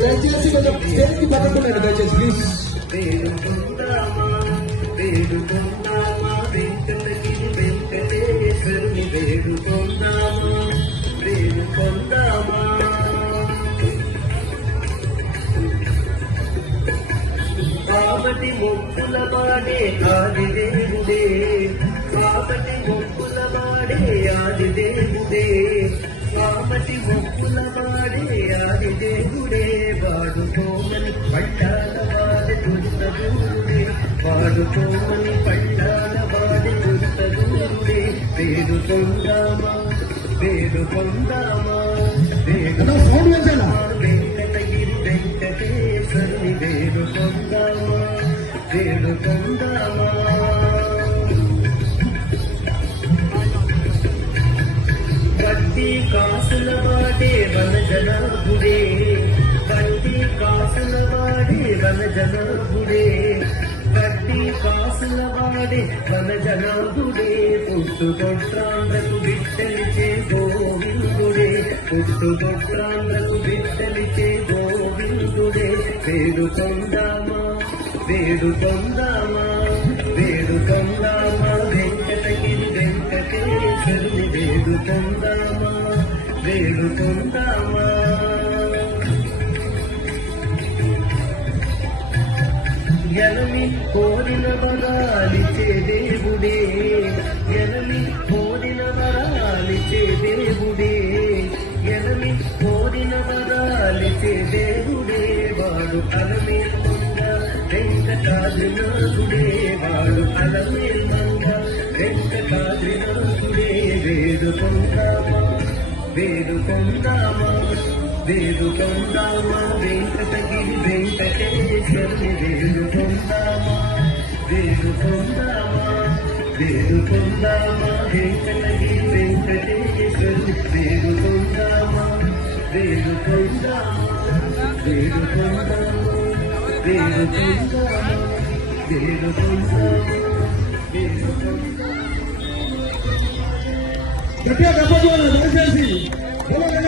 దయచేసి కొంచెం స్టేజ్కి పక్కకున్నాడు దయచేసి ప్లీజ్. వేడుకొందామా వెంకటగిరి వెంకటేశ్వరుని వేడుకొందామా కాబట్టి మొక్కుల వాడే ఆది దేవుడే, కాబట్టి మొక్కుల వాడే ఆది దేవుడే, కాబట్టి మొక్కుల వాడే ఆది దేవుడే, వాడుకోమని పట్టాల వాడి దుర్త దూరుడే, వాడుకోమని పట్టాల వాడి దుర్త దూరుడే. వేడుకొందామా వేడుకొందామా వెంకటగిరి వెంకటేశ్వరుని వేడుకొందామా వేడుకొందామా. వడ్డీ కాసుల వాడే వనజనాభుడే, వడ్డీ కాసుల వాడే వనజనాభుడే, వడ్డీ కాసుల వాడే వనజనాభుడే, పుట్టుకొట్రాంధ్రకు బిడ్డలిచే గోవిందుడే, పుట్టుకొట్రాంధ్రకు బిడ్డలిచే గోవిందుడే. వేడుకొందామా వేడుకొందామా వేడుకొందామా వెంకటగిరి వెంకటేశ్వరుని వేడుకొందామా వేడుకొందామా. ఎనమి కోరిన వరాలిచే దేవుడే, ఎనమి కోరిన వరాలిచే దేవుడే, ఎనమి కోరిన వరాలిచే దేవుడే, వాడు అలమేల్ మంగ వెంకటాద్రినాథుడే, వాడు అలమేల్ మంగ వెంకటాద్రినాథుడే. వేడుకొందామా వేడుకొందామా వేడుకొందామా వెంకటగిరి వెంకటేశ్వరుని వేడుకొందామా వేడుకొందామా వేడుకొందామా వెంకటగిరి వెంకటేశ్వరుని వేడుకొందామా వేడుకొందామా వేడుకొందామా వేడుకొందామా వేడుకొందామా వేడుకొందామా. దయచేసి